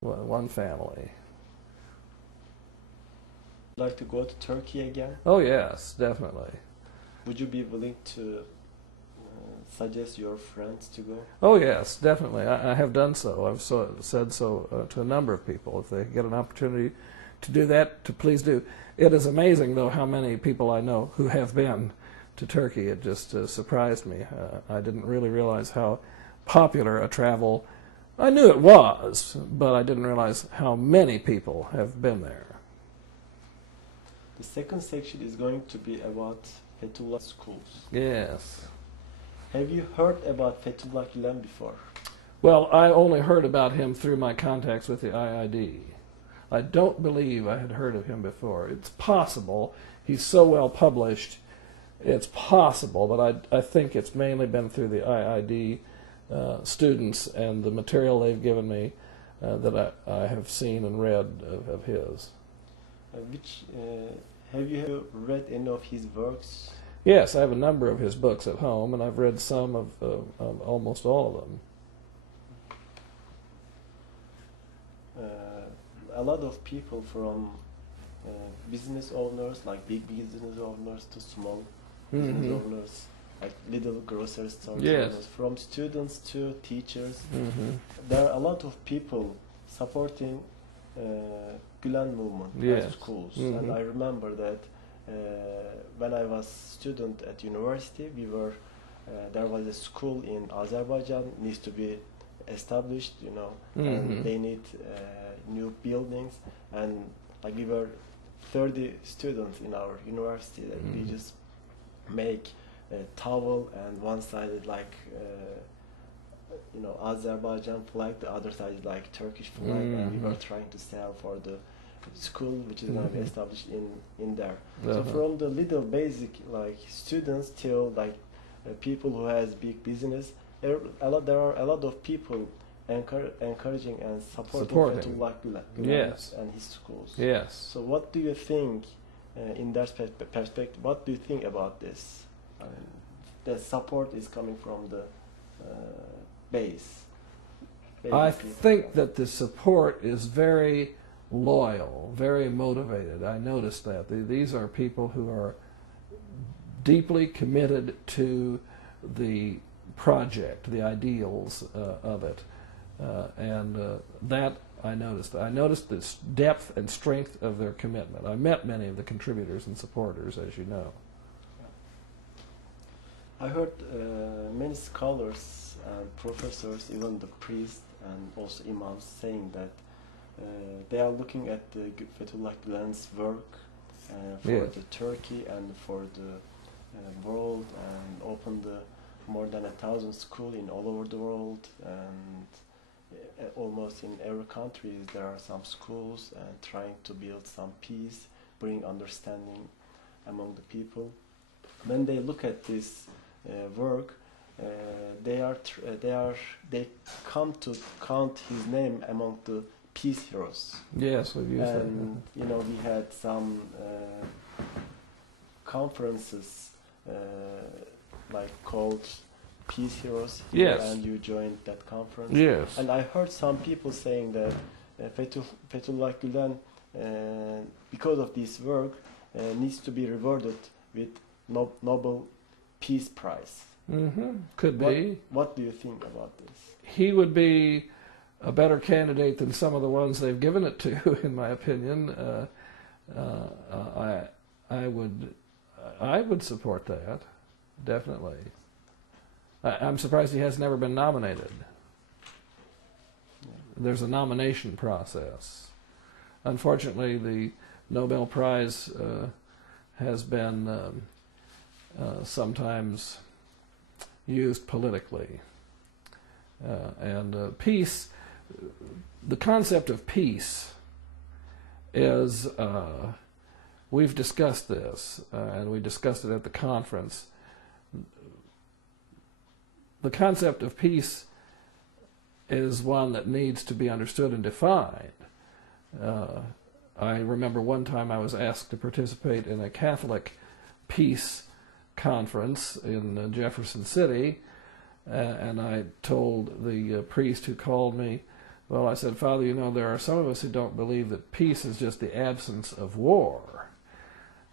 one family. Like to go to Turkey again? Oh yes, definitely. Would you be willing to suggest your friends to go? Oh yes, definitely. I have done so. I've said so to a number of people. If they get an opportunity to do that, to please do. It is amazing, though, how many people I know who have been to Turkey. It just surprised me. I didn't really realize how popular a travel. I knew it was, but I didn't realize how many people have been there. The second section is going to be about Fethullah schools. Yes. Have you heard about Fethullah Gulen before? Well, I only heard about him through my contacts with the IID. I don't believe I had heard of him before. It's possible. He's so well published. It's possible, but I think it's mainly been through the IID students and the material they've given me that I have seen and read of his. Have you read any of his works? Yes, I have a number of his books at home, and I've read some of almost all of them. A lot of people from business owners, like big business owners, to small business owners, like little grocery store owners, from students to teachers. There are a lot of people supporting Gulen movement at schools. And I remember that when I was student at university, there was a school in Azerbaijan needs to be established, and they need new buildings, and like we were 30 students in our university, and we just make a towel, and one side is like Azerbaijan flag, the other side is like Turkish flag, and we were trying to sell for the school which is going to be established in there. So from the little basic like students till like people who has big business, there are a lot of people encouraging and supporting Fethullah Gulen and his schools. Yes. So what do you think in that perspective? What do you think about this? The support is coming from the base. I think that the support is very loyal, very motivated. I noticed that. These are people who are deeply committed to the project, the ideals of it. And that I noticed. I noticed the depth and strength of their commitment. I met many of the contributors and supporters, as you know. I heard many scholars and professors, even the priests and also imams, saying that they are looking at the Fethullah Gulen's work for the Turkey and for the world, and opened more than 1,000 schools in all over the world, and almost in every country there are some schools, and trying to build some peace, bring understanding among the people. When they look at this work, they come to count his name among the peace heroes. Yes, we've used that. And we had some conferences like called Peace Heroes here, and you joined that conference. Yes. And I heard some people saying that Fethullah Gulen, because of this work, needs to be rewarded with Nobel Peace Prize. Could be. What do you think about this? He would be a better candidate than some of the ones they've given it to, in my opinion. I would support that, definitely. I'm surprised he has never been nominated. There's a nomination process. Unfortunately, the Nobel Prize has been sometimes used politically. And peace, the concept of peace is, we've discussed this, and we discussed it at the conference. The concept of peace is one that needs to be understood and defined. I remember one time I was asked to participate in a Catholic peace conference in Jefferson City, and I told the priest who called me Well, I said, Father, you know, there are some of us who don't believe that peace is just the absence of war.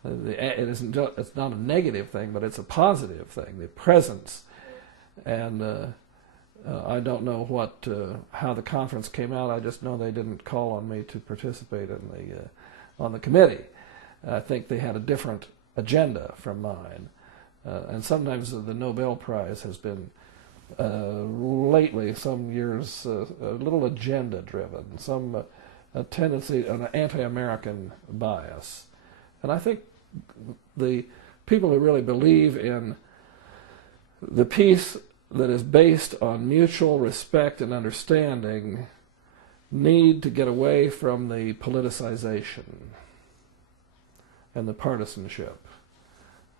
It's not a negative thing, but it's a positive thing, the presence. And I don't know how the conference came out. I just know they didn't call on me to participate on the committee. I think they had a different agenda from mine. And sometimes the Nobel Prize has been lately, some years, a little agenda-driven, some a tendency, an anti-American bias. And I think the people who really believe in the peace that is based on mutual respect and understanding need to get away from the politicization and the partisanship.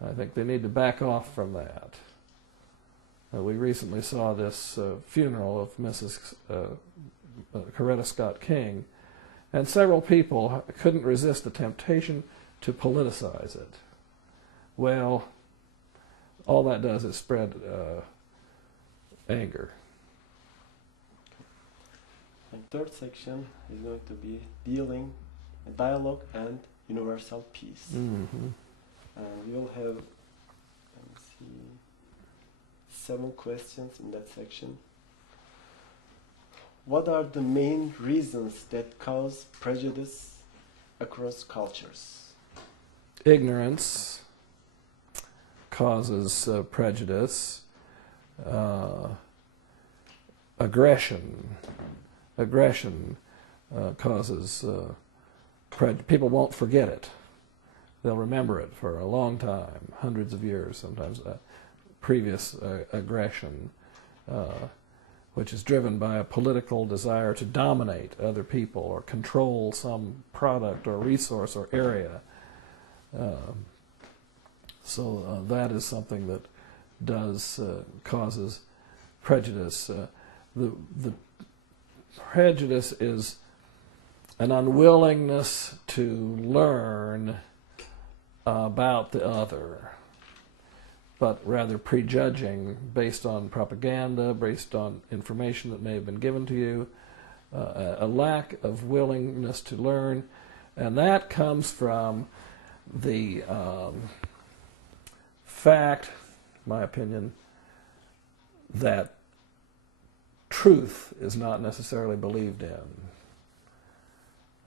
I think they need to back off from that. We recently saw this funeral of Mrs. Coretta Scott King, and several people couldn't resist the temptation to politicize it. Well, all that does is spread anger. And third section is going to be dialogue and universal peace. Mm-hmm. And we will have, let me see, 7 questions in that section. What are the main reasons that cause prejudice across cultures? Ignorance causes prejudice. Aggression causes people won't forget it. They'll remember it for a long time, hundreds of years, sometimes previous aggression, which is driven by a political desire to dominate other people or control some product or resource or area. So that is something that causes prejudice. The prejudice is an unwillingness to learn about the other, but rather prejudging based on propaganda, based on information that may have been given to you, a lack of willingness to learn, and that comes from the fact, in my opinion, that truth is not necessarily believed in.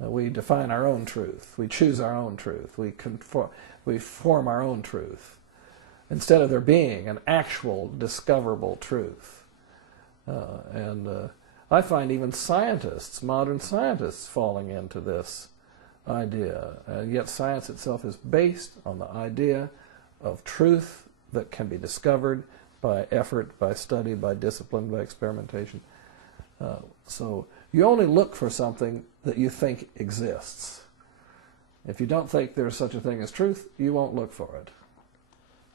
We define our own truth. We choose our own truth. We form our own truth, instead of there being an actual discoverable truth. I find even scientists, modern scientists, falling into this idea. Yet science itself is based on the idea of truth that can be discovered by effort, by study, by discipline, by experimentation. So you only look for something that you think exists. If you don't think there's such a thing as truth, you won't look for it.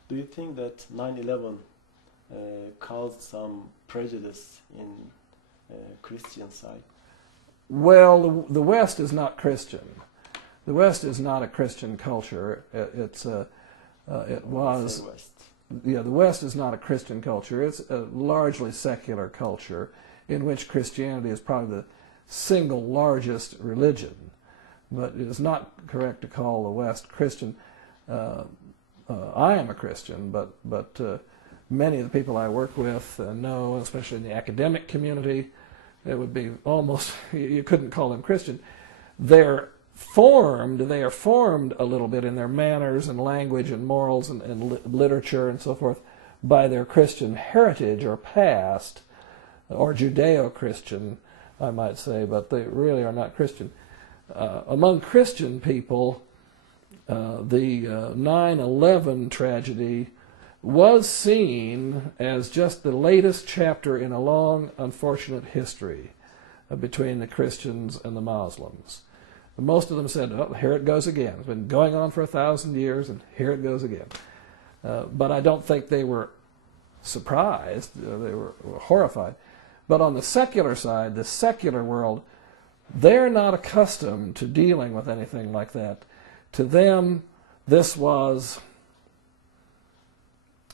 Do you think that 9/11 caused some prejudice in Christian side? Well, the West is not Christian. The West is not a Christian culture. The West is not a Christian culture. It's a largely secular culture in which Christianity is probably the single largest religion. But it is not correct to call the West Christian. I am a Christian, but many of the people I work with know, especially in the academic community, it would be almost, you couldn't call them Christian. They are formed a little bit in their manners and language and morals and literature and so forth by their Christian heritage or past, or Judeo-Christian, I might say, but they really are not Christian. Among Christian people, the 9/11 tragedy was seen as just the latest chapter in a long, unfortunate history between the Christians and the Muslims. Most of them said, oh, here it goes again. It's been going on for 1,000 years, and here it goes again. But I don't think they were surprised. They were horrified. But on the secular side, the secular world, they're not accustomed to dealing with anything like that. To them, this was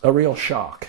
a real shock.